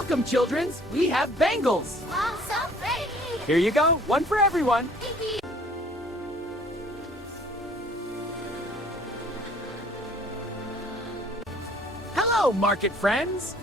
Welcome, childrens. We have bangles. Wow, so pretty. Here you go, one for everyone. Hello, market friends.